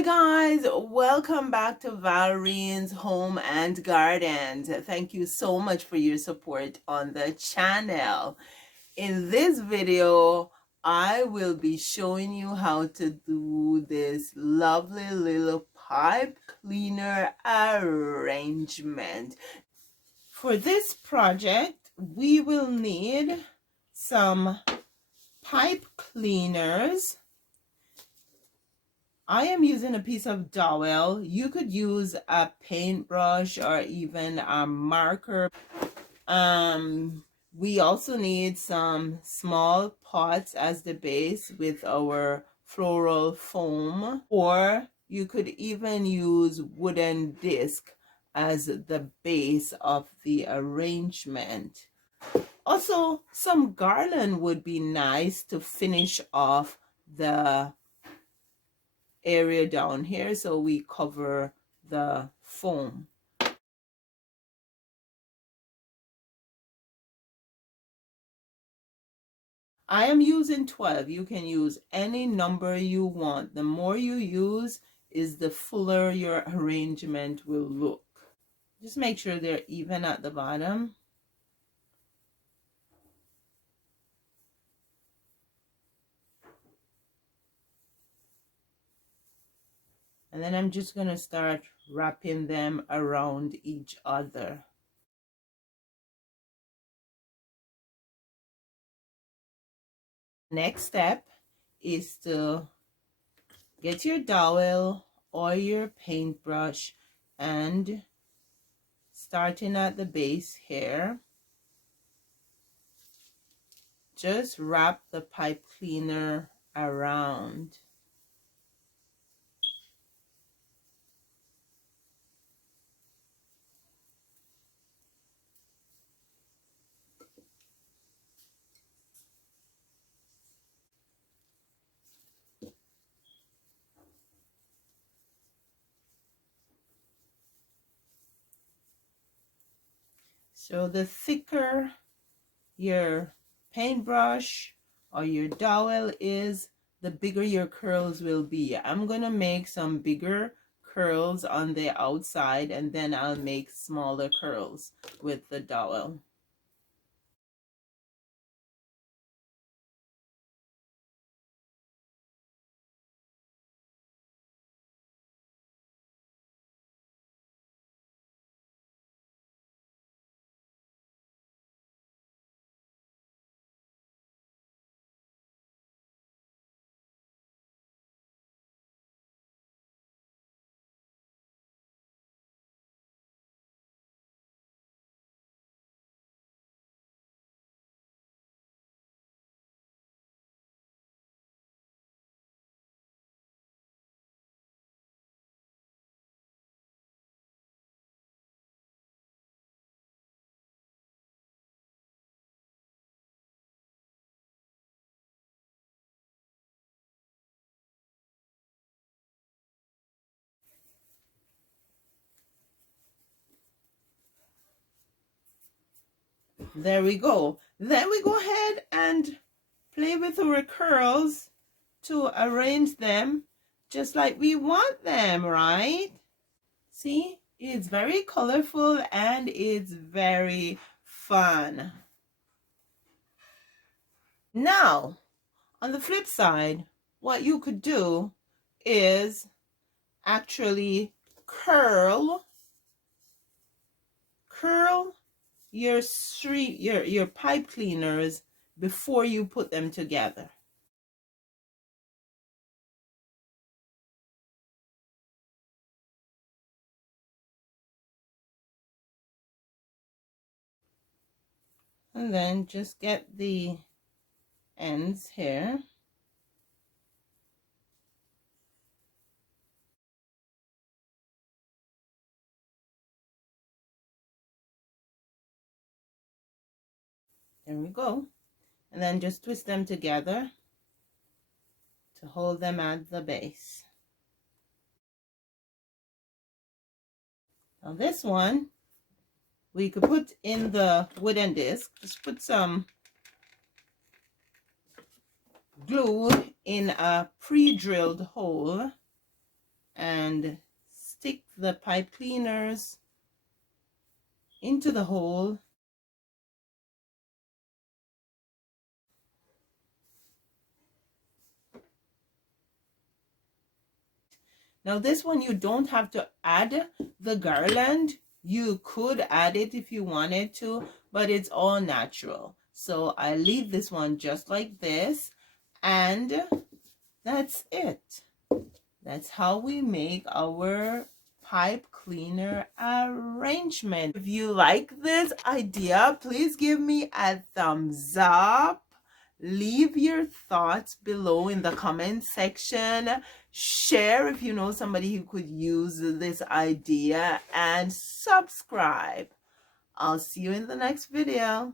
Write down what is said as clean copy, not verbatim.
Hi guys, welcome back to Valerine's Home and Gardens. Thank you so much for your support on the channel. In this video, I will be showing you how to do this lovely little pipe cleaner arrangement. For this project, we will need some pipe cleaners. I am using a piece of dowel. You could use a paintbrush or even a marker. We also need some small pots as the base with our floral foam, or you could even use wooden disc as the base of the arrangement. Also, some garland would be nice to finish off the area down here, so we cover the foam. I am using 12. You can use any number you want. The more you use is the fuller your arrangement will look. Just make sure they're even at the bottom. And then I'm just going to start wrapping them around each other. Next step is to get your dowel or your paintbrush and starting at the base here, just wrap the pipe cleaner around. So the thicker your paintbrush or your dowel is, the bigger your curls will be. I'm going to make some bigger curls on the outside, and then I'll make smaller curls with the dowel. There we go. Then we go ahead and play with our curls to arrange them just like we want them, right? See, it's very colorful and it's very fun. Now, on the flip side, what you could do is actually curl your pipe cleaners before you put them together. And then just get the ends here. There we go. And then just twist them together to hold them at the base. Now this one, we could put in the wooden disc. Just put some glue in a pre-drilled hole stick the pipe cleaners into the hole. Now this one, you don't have to add the garland. You could add it if you wanted to, but it's all natural. So I leave this one just like this, and that's it. That's how we make our pipe cleaner arrangement. If you like this idea, please give me a thumbs up. Leave your thoughts below in the comment section. Share if you know somebody who could use this idea, and subscribe. I'll see you in the next video.